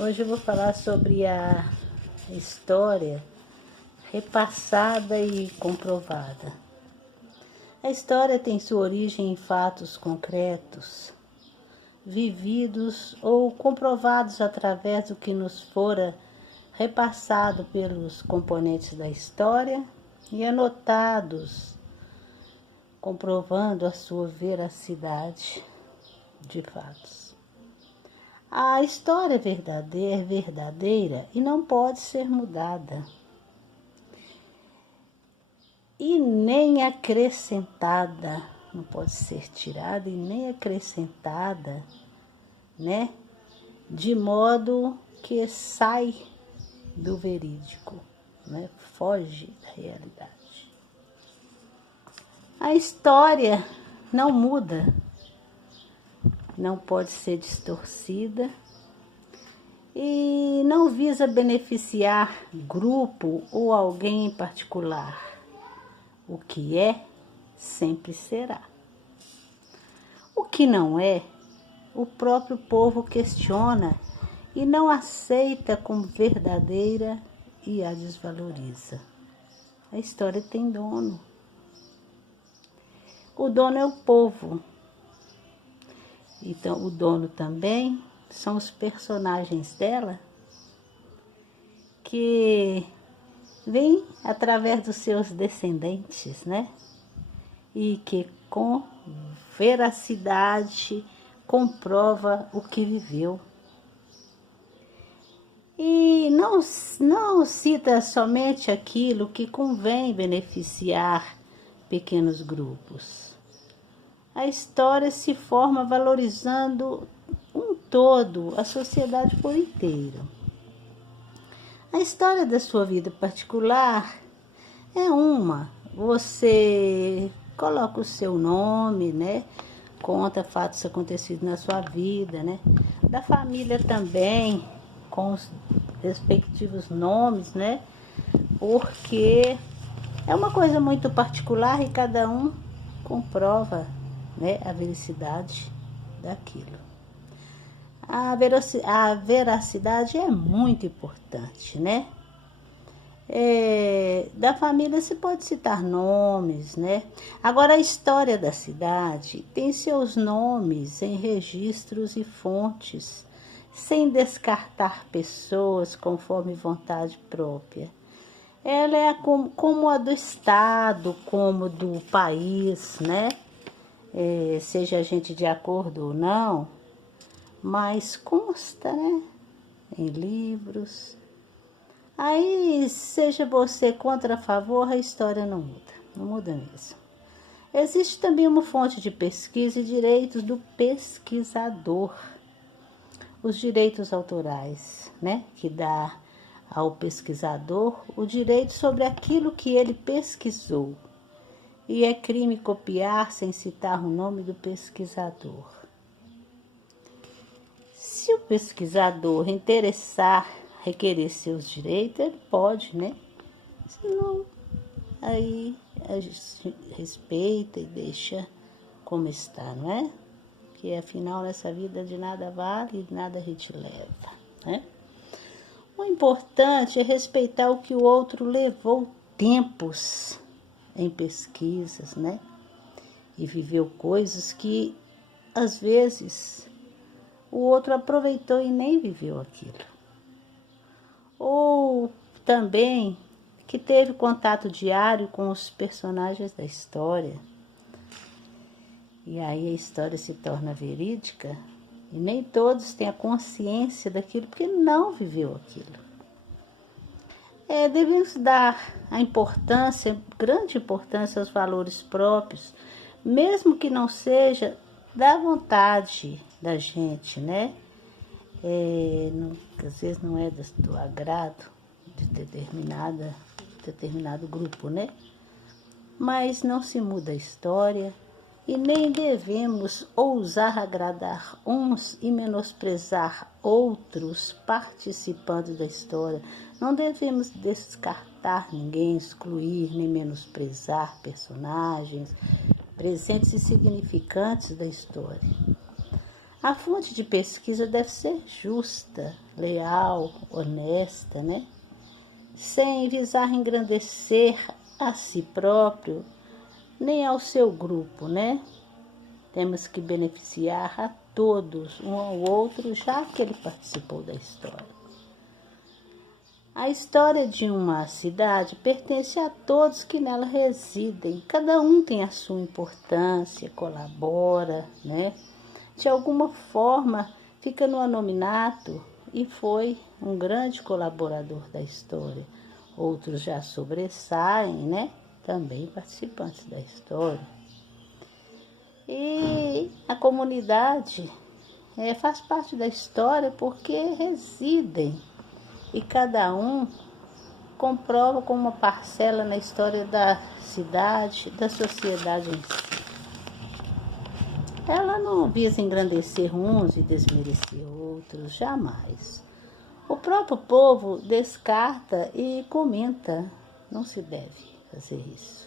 Hoje eu vou falar sobre a história repassada e comprovada. A história tem sua origem em fatos concretos, vividos ou comprovados através do que nos fora repassado pelos componentes da história e anotados, comprovando a sua veracidade de fatos. A história é verdadeira e não pode ser mudada e nem acrescentada, não pode ser tirada e nem acrescentada, né? De modo que sai do verídico, né? Foge da realidade. A história não muda, não pode ser distorcida e não visa beneficiar grupo ou alguém em particular. O que é, sempre será. O que não é, o próprio povo questiona e não aceita como verdadeira e a desvaloriza. A história tem dono. O dono é o povo. Então, o dono também são os personagens dela que vêm através dos seus descendentes, né? E que com veracidade comprova o que viveu. E não cita somente aquilo que convém beneficiar pequenos grupos. A história se forma valorizando um todo, a sociedade por inteiro. A história da sua vida particular é uma. Você coloca o seu nome, né? Conta fatos acontecidos na sua vida, né? Da família também, com os respectivos nomes, né? Porque é uma coisa muito particular e cada um comprova, né, a veracidade daquilo. A veracidade é muito importante, né? Da família se pode citar nomes, né? Agora, a história da cidade tem seus nomes em registros e fontes, sem descartar pessoas conforme vontade própria. Ela é como a do Estado, como do país, né? Seja a gente de acordo ou não, mas consta, né? Em livros. Aí, seja você contra ou a favor, a história não muda mesmo. Existe também uma fonte de pesquisa e direitos do pesquisador, os direitos autorais, né? Que dá ao pesquisador o direito sobre aquilo que ele pesquisou. E é crime copiar sem citar o nome do pesquisador. Se o pesquisador requerer seus direitos, ele pode, né? Senão, aí a gente respeita e deixa como está, não é? Que afinal nessa vida de nada vale e nada a gente leva, né? O importante é respeitar o que o outro levou tempos em pesquisas, né? E viveu coisas que, às vezes, o outro aproveitou e nem viveu aquilo. Ou também que teve contato diário com os personagens da história. E aí a história se torna verídica e nem todos têm a consciência daquilo porque não viveu aquilo. Devemos dar grande importância aos valores próprios, mesmo que não seja da vontade da gente, né? Às vezes não é do agrado de determinado grupo, né? Mas não se muda a história e nem devemos ousar agradar uns e menosprezar outros participando da história. Não devemos descartar ninguém, excluir nem menosprezar personagens presentes e significantes da história. A fonte de pesquisa deve ser justa, leal, honesta, né? Sem visar engrandecer a si próprio, nem ao seu grupo, né? Temos que beneficiar a todos, um ao outro, já que ele participou da história. A história de uma cidade pertence a todos que nela residem. Cada um tem a sua importância, colabora, né? De alguma forma, fica no anonimato e foi um grande colaborador da história. Outros já sobressaem, né? Também participantes da história. E a comunidade faz parte da história porque residem e cada um comprova como uma parcela na história da cidade, da sociedade em si. Ela não visa engrandecer uns e desmerecer outros, jamais. O próprio povo descarta e comenta, não se deve fazer isso.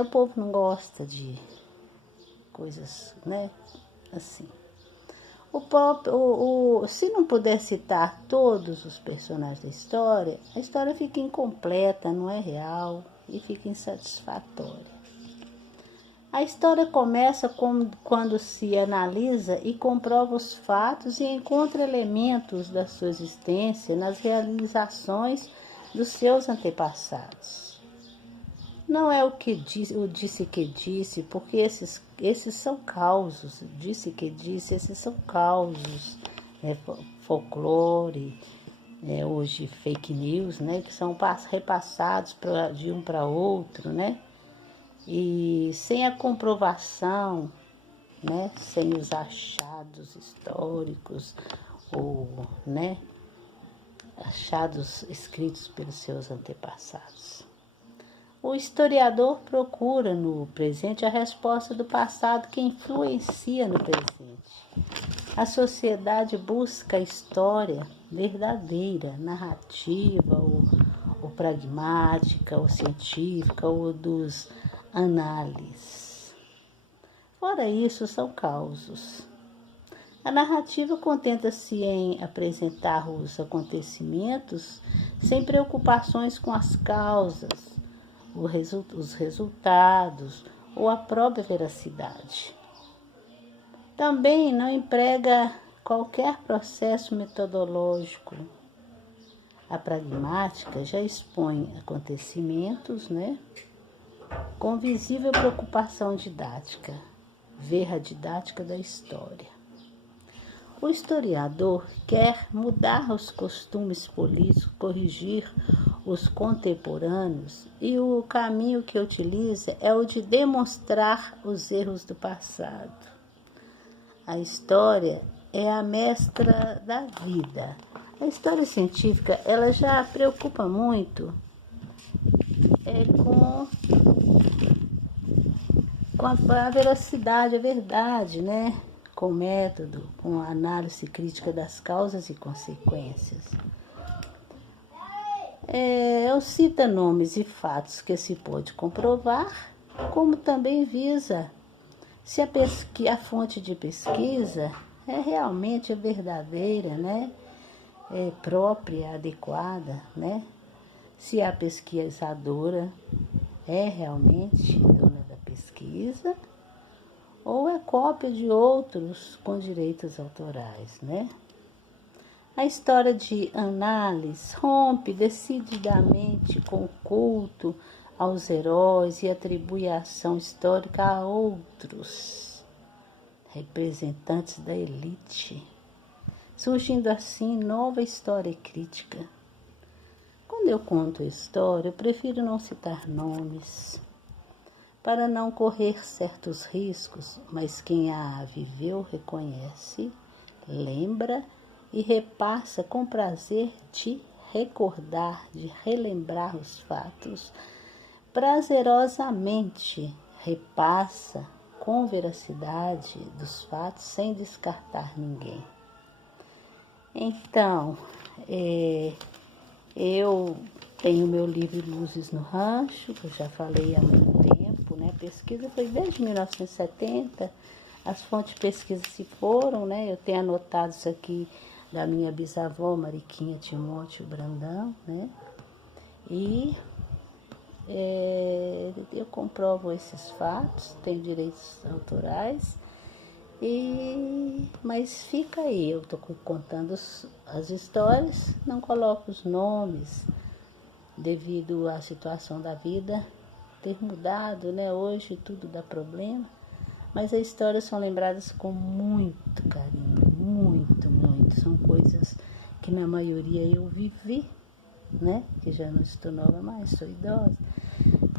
O povo não gosta de coisas, né, assim. Se não puder citar todos os personagens da história, a história fica incompleta, não é real e fica insatisfatória. A história começa quando se analisa e comprova os fatos e encontra elementos da sua existência nas realizações dos seus antepassados. Não é o disse que disse, porque esses são causos, disse que disse, esses são causos, folclore, hoje fake news, né, que são repassados de um para outro, né, e sem a comprovação, né, sem os achados históricos, ou, né, achados escritos pelos seus antepassados. O historiador procura no presente a resposta do passado que influencia no presente. A sociedade busca a história verdadeira, narrativa, ou pragmática, ou científica, ou dos análises. Fora isso, são causos. A narrativa contenta-se em apresentar os acontecimentos sem preocupações com as causas, os resultados ou a própria veracidade. Também não emprega qualquer processo metodológico. A pragmática já expõe acontecimentos, né, com visível preocupação didática, ver a didática da história. O historiador quer mudar os costumes políticos, corrigir os contemporâneos, e o caminho que utiliza é o de demonstrar os erros do passado. A história é a mestra da vida. A história científica, ela já preocupa muito com a veracidade, a verdade, né? Com o método, com a análise crítica das causas e consequências. Cita nomes e fatos que se pode comprovar, como também visa se a fonte de pesquisa é realmente verdadeira, né? Própria, adequada, né? Se a pesquisadora é realmente dona da pesquisa ou é cópia de outros com direitos autorais, né? A história de análise rompe decididamente com o culto aos heróis e atribui a ação histórica a outros representantes da elite, surgindo assim nova história crítica. Quando eu conto a história, eu prefiro não citar nomes, para não correr certos riscos, mas quem a viveu reconhece, lembra e repassa com prazer de recordar, de relembrar os fatos. Prazerosamente repassa com veracidade dos fatos, sem descartar ninguém. Então, eu tenho meu livro Luzes no Rancho, que eu já falei há muito tempo, né? A pesquisa foi desde 1970, As fontes de pesquisa se foram, né? Eu tenho anotado isso aqui da minha bisavó, Mariquinha Timóteo Brandão, né? E eu comprovo esses fatos, tenho direitos autorais, mas fica aí, eu estou contando as histórias, não coloco os nomes, devido à situação da vida ter mudado, né? Hoje tudo dá problema, mas as histórias são lembradas com muito carinho, muito, muito. São coisas que na maioria eu vivi, né? Que já não estou nova mais, sou idosa.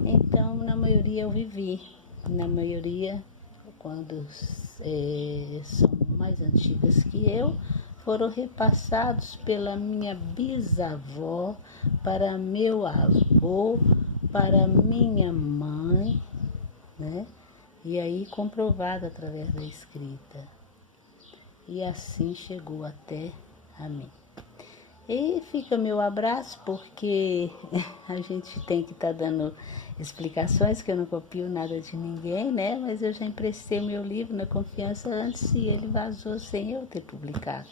Então, na maioria eu vivi. Na maioria, quando são mais antigas que eu, foram repassados pela minha bisavó, para meu avô, para minha mãe, né? E aí comprovado através da escrita. E assim chegou até a mim. E fica meu abraço, porque a gente tem que estar dando explicações, que eu não copio nada de ninguém, né? Mas eu já emprestei meu livro na confiança antes e ele vazou sem eu ter publicado.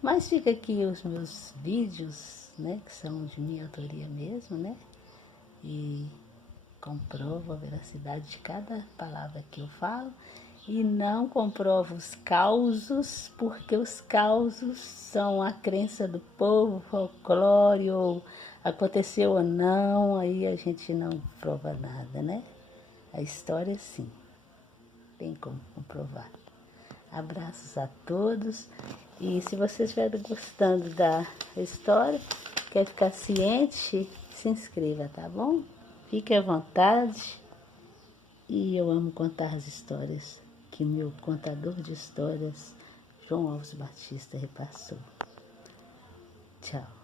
Mas fica aqui os meus vídeos, né? Que são de minha autoria mesmo, né? E comprovo a veracidade de cada palavra que eu falo. E não comprovo os causos, porque os causos são a crença do povo, folclore, ou aconteceu ou não, aí a gente não prova nada, né? A história sim, tem como comprovar. Abraços a todos, e se vocês estiverem gostando da história, quer ficar ciente, se inscreva, tá bom? Fique à vontade, e eu amo contar as histórias que meu contador de histórias, João Alves Batista, repassou. Tchau.